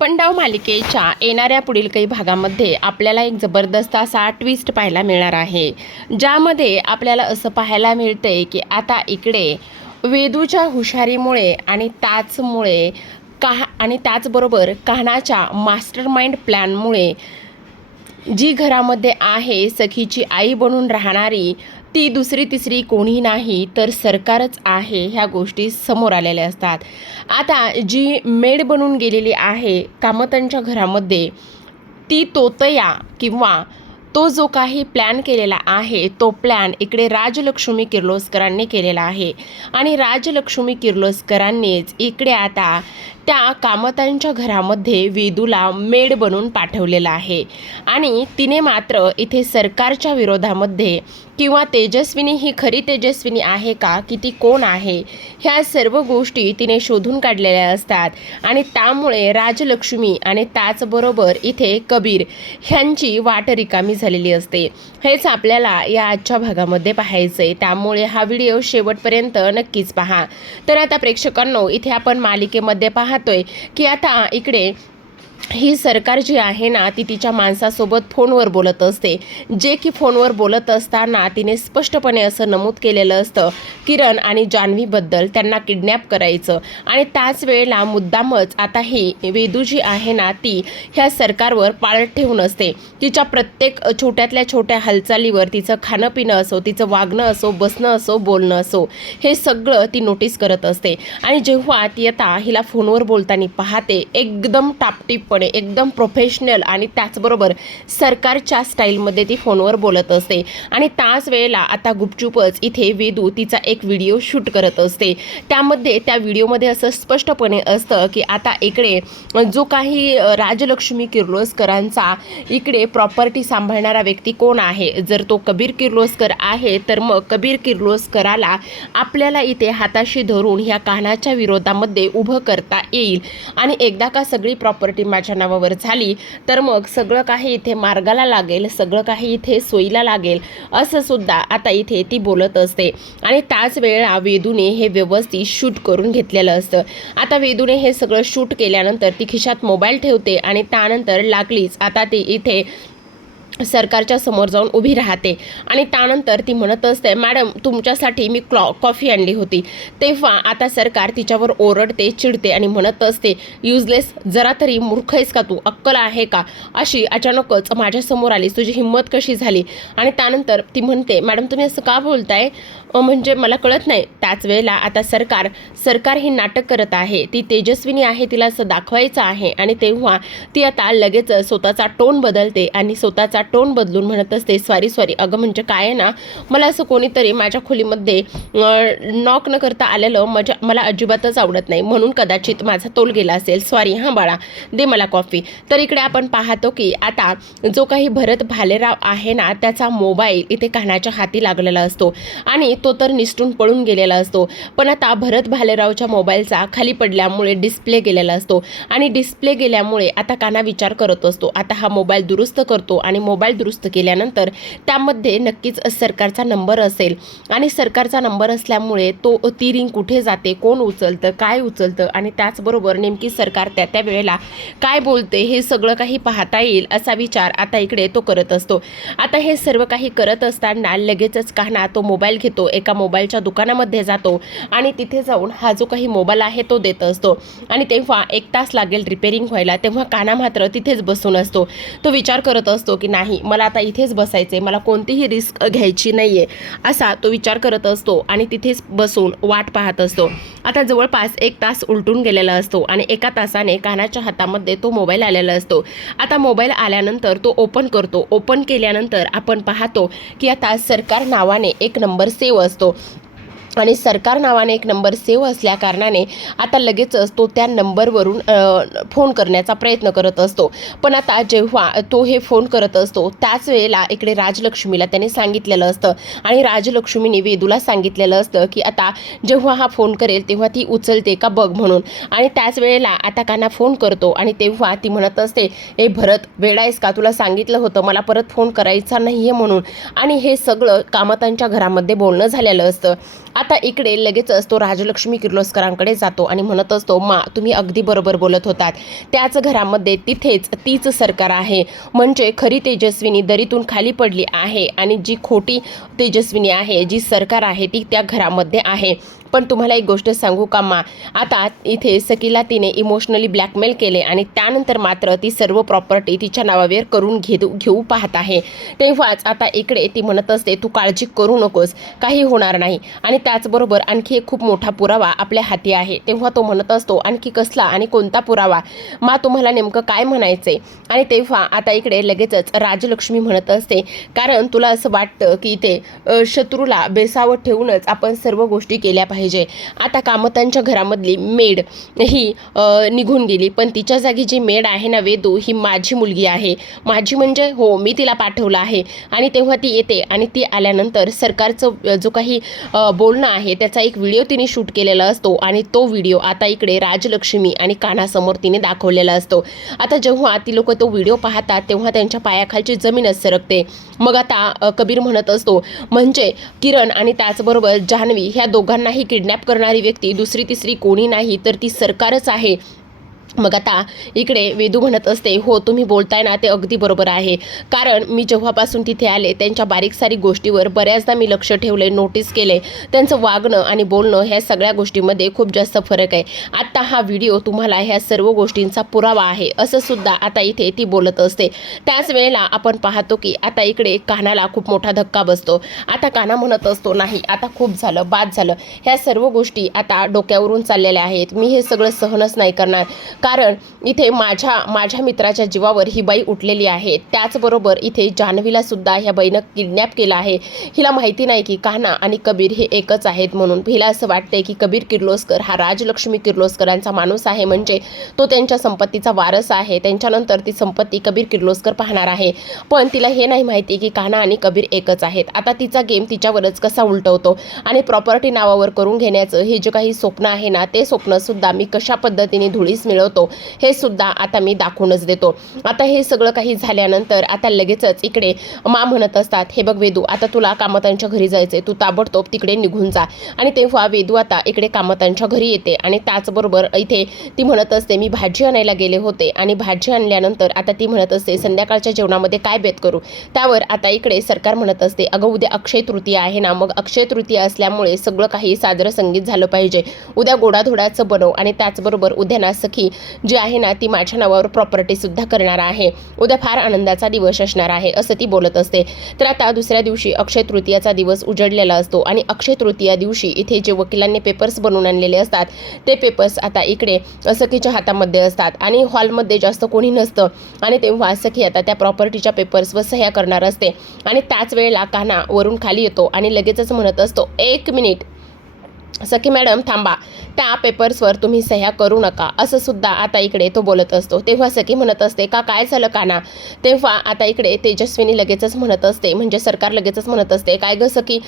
पंडाव मालिकेच्या येणाऱ्या पुढील काही भागामध्ये आपल्याला एक जबरदस्त असा ट्विस्ट पाहायला मिळणार आहे, ज्यामध्ये आपल्याला असं पाहायला मिळतंय की आता इकडे वेदूच्या हुशारीमुळे आणि त्याचबरोबर कान्हाच्या मास्टरमाइंड प्लॅनमुळे जी घरामध्ये आहे सखीची आई बनून राहणारी ती दुसरी तिसरी कोणी नाही तर सरकारच आहे, ह्या गोष्टी समोर आलेल्या असतात। आता जी मेड बनून गेलेली आहे कामतांच्या घरामध्ये, ती तोतया किंवा तो जो काही प्लॅन केलेला आहे तो प्लॅन इकडे राजलक्ष्मी किर्लोस्करांनी केलेला आहे आणि राजलक्ष्मी किर्लोस्करांनीच इकडे आता त्या कामतांच्या घरामध्ये वेदूला मेड बनून पाठवलेला आहे आणि तिने मात्र इथे सरकारच्या विरोधामध्ये किंवा तेजस्विनी ही खरी तेजस्विनी आहे का की ती कोण आहे ह्या सर्व गोष्टी तिने शोधून काढलेल्या असतात आणि त्यामुळे राजलक्ष्मी आणि त्याचबरोबर इथे कबीर ह्यांची वाट रिकामी झालेली असते। हेच आपल्याला या आजच्या भागामध्ये पाहायचं आहे, त्यामुळे हा व्हिडिओ शेवटपर्यंत नक्कीच पहा। तर आता प्रेक्षकांनो, इथे आपण मालिकेमध्ये पाहतोय की आता इकडे ही सरकार जी आहे ना ती तिच्या माणसासोबत फोनवर बोलत असते, जे की फोनवर बोलत असताना तिने स्पष्टपणे असं नमूद केलेलं असतं किरण आणि जान्हवीबद्दल, त्यांना किडनॅप करायचं आणि त्याच वेळेला मुद्दामच आता ही वेदू जी आहे ना ती ह्या सरकारवर पाळत ठेवून असते। तिच्या प्रत्येक छोट्यातल्या छोट्या हालचालीवर तिचं खाणं पिणं असो, तिचं वागणं असो, बसणं असो, बोलणं असो, हे सगळं ती नोटीस करत असते आणि जेव्हा ती आता हिला फोनवर बोलताना पाहते एकदम टापटीपपणे एकदम प्रोफेशनल आणि त्याचबरोबर सरकारच्या स्टाईलमध्ये ती फोनवर बोलत असते आणि त्याच वेळेला आता गुपचूपच इथे वेदू तिचा एक व्हिडिओ शूट करत असते। त्या व्हिडिओमध्ये असं स्पष्टपणे असतं की आता इकडे जो काही राजलक्ष्मी किर्लोस्करांचा इकडे प्रॉपर्टी सांभाळणारा व्यक्ती कोण आहे, जर तो कबीर किर्लोस्कर आहे तर मग कबीर किर्लोस्कराला आपल्याला इथे हाताशी धरून ह्या कान्हाच्या विरोधामध्ये उभं करता येईल आणि एकदा का सगळी प्रॉपर्टी माझ्या नावावर झाली तर मग सगळं काही इथे मार्गाला लागेल, सगळं काही इथे सोयीला लागेल, असं सुद्धा आता इथे ती बोलत असते आणि त्याच वेळेला वेदूने हे व्यवस्थित शूट करून घेतलेलं असतं। आता वेदूने हे सगळं शूट केल्यानंतर ती खिशात मोबाईल ठेवते आणि त्यानंतर लागलीच आता ती इथे सरकारच्या समोर जाऊन उभी राहते आणि त्यानंतर ती म्हणत असते, मॅडम तुमच्यासाठी मी कॉफी आणली होती। तेव्हा आता सरकार तिच्यावर ओरडते, चिडते आणि म्हणत असते, युजलेस, जरा तरी मूर्ख आहेस का तू, अक्कल आहे का, अशी अचानकच माझ्यासमोर आलीस, तुझी हिंमत कशी झाली। आणि त्यानंतर ती म्हणते, मॅडम तुम्ही असं का बोलताय, म्हणजे मला कळत नाही। त्याच वेळेला आता सरकार ही नाटक करत आहे, ती तेजस्विनी आहे, तिला असं दाखवायचं आहे आणि तेव्हा ती आता लगेच स्वतःचा टोन बदलते आणि स्वतःचा टोन बदलून म्हणत असते, सॉरी अगं म्हणजे काय आहे ना, मला असं कोणीतरी माझ्या खोलीमध्ये नॉक न करता आलेलं मला अजिबातच आवडत नाही, म्हणून कदाचित माझा तोल गेला असेल, सॉरी हां बाळा, दे मला कॉफी। तर इकडे आपण पाहतो की आता जो काही भरत भालेराव आहे ना त्याचा मोबाईल इथे कान्हाच्या हाती लागलेला असतो आणि तो तर निसटून पळून गेलेला असतो, पण आता भरत भालेरावच्या मोबाईलचा खाली पडल्यामुळे डिस्प्ले गेलेला असतो आणि डिस्प्ले गेल्यामुळे आता कान्हा विचार करत असतो, आता हा मोबाईल दुरुस्त करतो आणि मोबाईल दुरुस्त केल्यानंतर त्यामध्ये नक्कीच सरकारचा नंबर असेल आणि सरकारचा नंबर असल्यामुळे ती रिंग कुठे जाते, कोण उचलतं, काय उचलतं आणि त्याचबरोबर नेमकी सरकार त्या वेळेला काय बोलते हे सगळं काही पाहता येईल असा विचार आता इकडे तो करत असतो। आता हे सर्व काही करत असताना लगेचच कान्हा तो मोबाईल घेतो, एका मोबाईलच्या दुकानामध्ये जातो आणि तिथे जाऊन हा जो काही मोबाईल आहे तो देत असतो आणि तेव्हा 1 तास लागेल रिपेअरिंग व्हायला। तेव्हा कान्हा मात्र तिथेच बसून असतो, तो विचार करत असतो की नाही, मला आता इथेच बसायचे, मला कोणतीही रिस्क घ्यायची नाहीये, असा तो विचार करत असतो आणि तिथेच बसून वाट पाहत असतो। आता जवळपास 1 तास उलटून गेलेला असतो आणि 1 तासाने कान्हाच्या हातामध्ये तो मोबाईल आलेला असतो। आता मोबाईल आल्यानंतर तो ओपन करतो, ओपन केल्यानंतर आपण पाहतो की आता सरकार नावाने एक नंबर सेव्ह असतो आणि सरकार नावाने एक नंबर सेव्ह असल्या कारणाने आता लगेचच तो त्या नंबरवरून फोन करण्याचा प्रयत्न करत असतो। पण आता जेव्हा तो हे फोन करत असतो त्याच वेळेला इकडे राजलक्ष्मीला त्याने सांगितलेलं असतं आणि राजलक्ष्मीने वेदूला सांगितलेलं असतं की आता जेव्हा हा फोन करेल तेव्हा ती उचलते का बघ म्हणून। आणि त्याच वेळेला आता कान्हा फोन करतो आणि तेव्हा ती म्हणत असते, ए भरत, वेडा आहेस का, तुला सांगितलं होतं मला परत फोन करायचा नाही आहे म्हणून। आणि हे सगळं कामतांच्या घरामध्ये बोलणं झालेलं असतं। आता इकडे लगेचच तो राजलक्ष्मी किर्लोस्करांकडे जातो आणि म्हणत असतो, मा तुम्ही अगदी बरोबर बोलत होतात, त्याच घरामध्ये तिथेच तीच सरकार आहे, म्हणजे खरी तेजस्विनी दरीतून खाली पडली आहे आणि जी खोटी तेजस्विनी आहे, जी सरकार आहे ती त्या घरामध्ये आहे. पण तुम्हाला एक गोष्ट सांगू का मा, आता इथे सखीला तिने इमोशनली ब्लॅकमेल केले आणि त्यानंतर मात्र ती सर्व प्रॉपर्टी तिच्या नावावर करून घेऊ पाहत आहे. तेव्हाच आता इकडे ती म्हणत असते, तू काळजी करू नकोस, काही होणार नाही. आणि त्याचबरोबर आणखी एक खूप मोठा पुरावा आपल्या हाती आहे. तेव्हा तो म्हणत असतो, आणखी कसला आणि कोणता पुरावा मा, तुम्हाला नेमकं काय म्हणायचंय? आणि तेव्हा आता इकडे लगेचच राजलक्ष्मी म्हणत असते, कारण तुला असं वाटतं की इथे शत्रूला बेसावत ठेवूनच आपण सर्व गोष्टी केल्या पाहिजे. आता कामतांच्या घरामधली मेड ही निघून गेली, पण तिच्या जागी जी मेड आहे ना वेदू, ही माझी मुलगी आहे. माझी म्हणजे हो, मी तिला पाठवलं आहे. आणि तेव्हा ती येते आणि ती आल्यानंतर सरकारचं जो काही बोलणं आहे त्याचा एक व्हिडिओ तिने शूट केलेला असतो आणि तो व्हिडिओ आता इकडे राजलक्ष्मी आणि कानासमोर तिने दाखवलेला असतो. आता जेव्हा ती लोक तो व्हिडिओ पाहतात तेव्हा त्यांच्या पायाखालची जमीनच सरकते. मग आता कबीर म्हणत असतो, म्हणजे किरण आणि त्याचबरोबर जान्हवी ह्या दोघांनाही किडनॅप करणारी व्यक्ती दुसरी तिसरी कोणी नाही तर ती सरकारच आहे. मग आता इकडे वेदू म्हणत असते, हो तुम्ही बोलताय ना ते अगदी बरोबर आहे, कारण मी जेव्हापासून तिथे आले त्यांच्या बारीक सारीक गोष्टीवर बऱ्याचदा मी लक्ष ठेवले, नोटीस केले. त्यांचं वागणं आणि बोलणं ह्या सगळ्या गोष्टींमध्ये खूप जास्त फरक आहे. आता हा व्हिडिओ तुम्हाला ह्या सर्व गोष्टींचा पुरावा आहे असं सुद्धा आता इथे ती बोलत असते. त्याच वेळेला आपण पाहतो की आता इकडे कानाला खूप मोठा धक्का बसतो. आता काना म्हणत असतो, नाही आता खूप झालं, बाद झालं, ह्या सर्व गोष्टी आता डोक्यावरून चाललेल्या आहेत, मी हे सगळं सहनच नाही करणार, कारण इथे माझ्या मित्राच्या जीवावर ही बाई उठलेली आहे. त्याचबरोबर इथे जान्हवीला सुद्धा ह्या बाईनं किडनॅप केलं आहे. हिला माहिती नाही की कान्हा आणि कबीर हे एकच आहेत म्हणून. हिला असं वाटतंय की कबीर किर्लोस्कर हा राजलक्ष्मी किर्लोस्करांचा माणूस आहे, म्हणजे तो त्यांच्या संपत्तीचा वारस आहे. त्यांच्यानंतर ती संपत्ती कबीर किर्लोस्कर पाहणार आहे. पण तिला हे नाही माहिती की कान्हा आणि कबीर एकच आहेत. आता तिचा गेम तिच्यावरच कसा उलटवतो आणि प्रॉपर्टी नावावर करून घेण्याचं हे जे काही स्वप्न आहे ना, ते स्वप्न सुद्धा मी कशा पद्धतीने धुळीस मिळवतो हे सुद्धा आता मी दाखवूनच देतो. आता हे सगळं काही झाल्यानंतर आता लगेचच इकडे मा म्हणत असतात, हे बघ वेदू, आता तुला कामतांच्या घरी जायचंय, तू ताबडतोब तिकडे निघून जा. आणि तेव्हा वेदू आता इकडे कामतांच्या घरी येते आणि त्याचबरोबर इथे ती म्हणत असते, मी भाजी आणायला गेले होते आणि भाजी आणल्यानंतर आता ती म्हणत असते, संध्याकाळच्या जेवणामध्ये काय बेत करू? त्यावर आता इकडे सरकार म्हणत असते, अगं उद्या अक्षय तृतीया आहे ना, मग अक्षय तृतीया असल्यामुळे सगळं काही साजरं संगीत झालं पाहिजे, उद्या गोडाधोडाचं बनव. आणि त्याचबरोबर उद्या ना सखी जी आहे ना ती माझ्या नावावर प्रॉपर्टी सुद्धा करणार आहे, उद्या फार आनंदाचा दिवस असणार आहे असं ती बोलत असते. तर आता दुसऱ्या दिवशी अक्षय तृतीयाचा दिवस उजडलेला असतो आणि अक्षय तृतीया दिवशी इथे जे वकिलांनी पेपर्स बनवून आणलेले असतात ते पेपर्स आता इकडे सखीच्या हातामध्ये असतात आणि हॉलमध्ये जास्त कोणी नसतं. आणि तेव्हा सखी आता त्या प्रॉपर्टीच्या पेपर्सवर सह्या करणार असते आणि त्याच वेळेला कान्हा वरून खाली येतो आणि लगेचच म्हणत असतो, 1 मिनिट सखी मॅडम थांबा, त्या पेपर्सवर तुम्ही सह्या करू नका असं सुद्धा आता इकडे तो बोलत असतो. तेव्हा सखी म्हणत असते, का काय झालं कान्हा? तेव्हा आता इकडे तेजस्विनी लगेचच म्हणत असते, म्हणजे सरकार लगेचच म्हणत असते, काय गं सखी,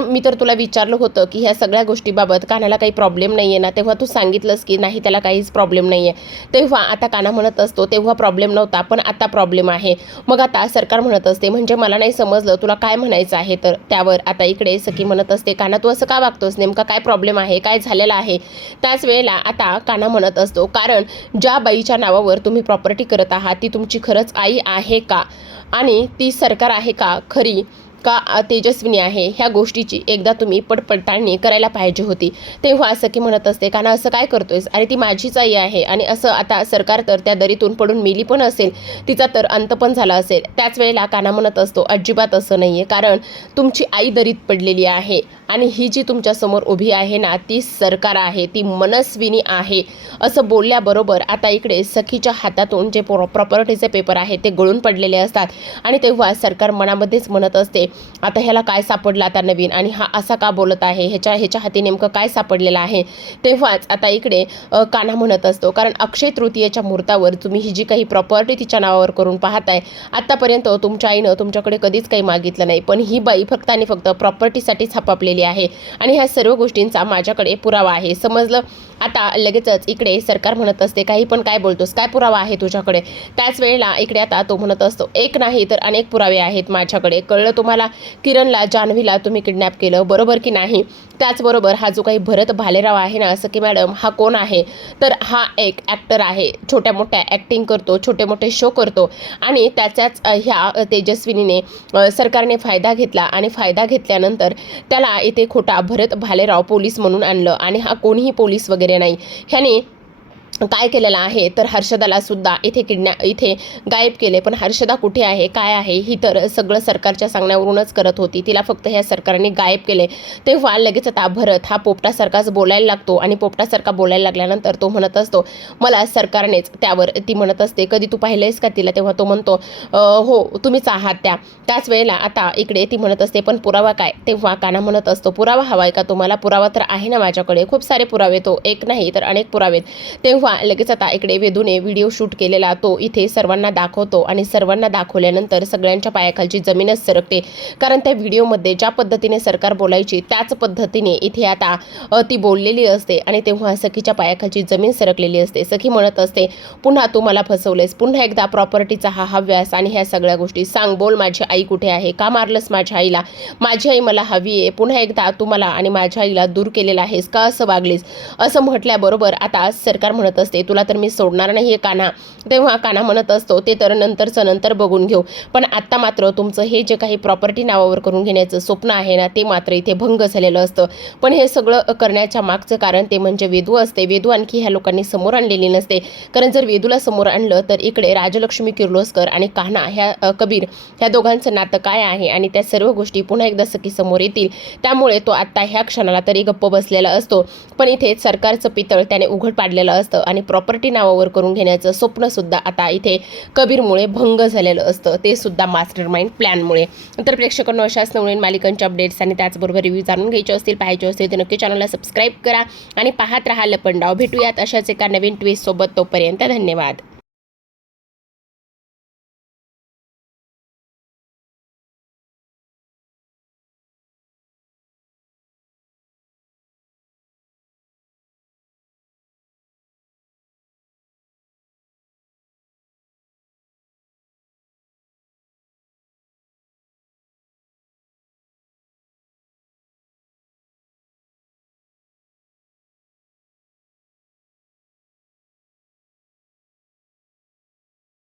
मी तर तुला विचारलं होतं की ह्या सगळ्या गोष्टीबाबत कान्हाला काही प्रॉब्लेम नाही आहे ना, तेव्हा तू सांगितलंस की नाही त्याला काहीच प्रॉब्लेम नाही आहे. तेव्हा आता कान्हा म्हणत असतो, तेव्हा प्रॉब्लेम नव्हता पण आता प्रॉब्लेम आहे. मग आता सरकार म्हणत असते, म्हणजे मला नाही समजलं तुला काय म्हणायचं आहे. तर त्यावर आता इकडे सखी म्हणत असते, कान्हा तू असं का वागतोस, नेमका काय प्रॉब्लेम आहे, काय झालेला आहे? त्याच वेळेला आता कान्हा म्हणत असतो, कारण ज्या बाईच्या नावावर तुम्ही प्रॉपर्टी करत आहात ती तुमची खरंच आई आहे का आणि ती सरकार आहे का खरी का तेजस्विनी आहे, ह्या गोष्टीची एकदा तुम्ही पडताळणी करायला पाहिजे होती. तेव्हा असं की म्हणत असते, कान्हा असं काय करतोयस, अरे ती माझीच आई आहे आणि असं आता सरकार तर त्या दरीतून पडून मेली पण असेल, तिचा तर अंत पण झाला असेल. त्याच वेळेला कान्हा म्हणत असतो, अजिबात असं नाही आहे, कारण तुमची आई दरीत पडलेली आहे आणि ही जी तुमच्यासमोर उभी आहे ना ती सरकार आहे, ती मनस्विनी आहे. असं बोलल्याबरोबर आता इकडे सखीच्या हातातून जे प्रॉपर्टीचे पेपर आहे ते गळून पडलेले असतात आणि तेव्हा सरकार मनामध्येच म्हणत असते, आता ह्याला काय सापडलं आता नवीन आणि हा असा का बोलत आहे, ह्याच्या हाती नेमकं काय सापडलेलं आहे. तेव्हाच आता इकडे कान्हा म्हणत असतो, कारण अक्षय तृतीयेच्या मुहूर्तावर तुम्ही ही जी काही प्रॉपर्टी तिच्या नावावर करून पाहताय, आतापर्यंत तुमच्या आईनं तुमच्याकडे कधीच काही मागितलं नाही, पण ही बाई फक्त आणि फक्त प्रॉपर्टीसाठीच हपापलेली आहे आणि ह्या सर्व गोष्टींचा माझ्याकडे पुरावा आहे, समजलं. आता लगेचच इकडे सरकार म्हणत असते, काही पण काय बोलतोस, काय पुरावा आहे तुझ्याकडे? त्याच वेळेला इकडे आता तो म्हणत असतो, एक नाही तर अनेक पुरावे आहेत माझ्याकडे, कळलं तुम्हाला? किरणला जान्हवीला तुम्ही किडनॅप केलं बरोबर की नाही, त्याचबरोबर हा जो काही भरत भालेराव आहे ना सखी मॅडम, हा कोण आहे तर हा एक ॲक्टर आहे. छोट्या मोठ्या ॲक्टिंग करतो, छोटे मोठे शो करतो आणि त्याच्याच ह्या तेजस्विनीने सरकारने फायदा घेतला आणि फायदा घेतल्यानंतर त्याला इथे खोटा भरत भालेराव पोलीस म्हणून आणलं आणि हा कोणीही पोलीस वगैरे नाही. ह्याने काय केलेलं आहे तर हर्षदाला सुद्धा इथे गायब केले. पण हर्षदा कुठे आहे, काय आहे, ही तर सगळं सरकारच्या सांगण्यावरूनच करत होती. तिला फक्त ह्या सरकारने गायब केले. तेव्हा लगेच आता भरत हा पोपटासारखाच बोलायला लागतो आणि पोपटासारखा बोलायला लागल्यानंतर तो म्हणत असतो मला सरकारनेच, त्यावर ती म्हणत असते कधी तू पाहिलंयस का तिला, तेव्हा तो म्हणतो हो तुम्हीच आहात त्या. त्याच वेळेला आता इकडे ती म्हणत असते पण पुरावा काय, तेव्हा काना म्हणत असतो पुरावा हवाय का तुम्हाला, पुरावा तर आहे ना माझ्याकडे, खूप सारे पुरावे, तो एक नाही तर अनेक पुरावे. तेव्हा लगेच आता इकडे वेदूने व्हिडिओ शूट केलेला तो इथे सर्वांना दाखवतो आणि सर्वांना दाखवल्यानंतर सगळ्यांच्या पायाखालची जमीनच सरकते. कारण त्या व्हिडिओमध्ये ज्या पद्धतीने सरकार बोलायची त्याच पद्धतीने इथे आता ती बोललेली असते आणि तेव्हा सखीच्या पायाखालची जमीन सरकलेली असते. सखी म्हणत असते पुन्हा तू मला फसवलेस, पुन्हा एकदा प्रॉपर्टीचा हा हव्यास आणि ह्या सगळ्या गोष्टी सांग, बोल माझी आई कुठे आहे, का मारलंस माझ्या आईला, माझी आई मला हवी आहे, पुन्हा एकदा तू मला आणि माझ्या आईला दूर केलेलं आहेस का, असं वागलीस. असं म्हटल्याबरोबर आता सरकार म्हणत असते तुला तर मी सोडणार नाहीये कान्हा. तेव्हा कान्हा म्हणत असतो ते तर नंतरचं नंतर बघून घेऊ, पण आत्ता मात्र तुमचं हे जे काही प्रॉपर्टी नावावर करून घेण्याचं स्वप्न आहे ना ते मात्र इथे भंग झालेलं असतं. पण हे सगळं करण्याच्या मागचं कारण ते म्हणजे वेदू असते. वेदू आणखी ह्या लोकांनी समोर आणलेली नसते, कारण जर वेदूला समोर आणलं तर इकडे राजलक्ष्मी किर्लोस्कर आणि कान्हा ह्या कबीर ह्या दोघांचं नातं काय आहे आणि त्या सर्व गोष्टी पुन्हा एकदा सखी समोर येतील. त्यामुळे तो आत्ता ह्या क्षणाला तरी गप्प बसलेला असतो. पण इथे सरकारचं पितळ त्याने उघड पाडलेलं असतं आणि प्रॉपर्टी नावावर करून घेण्याचं स्वप्न सुद्धा आता इथे कबीरमुळे भंग झालेलं असतं, ते सुद्धा मास्टर माइंड प्लॅनमुळे. तर प्रेक्षकांना अशाच नवीन मालिकांच्या अपडेट्स आणि त्याचबरोबर रिव्ह्यू जाणून घ्यायचे असतील, पाहायचे असतील तर नक्की चॅनलला सबस्क्राईब करा आणि पाहत राहा लपंडाव. भेटूयात अशाच एका नवीन ट्विस्ट सोबत. तोपर्यंत धन्यवाद.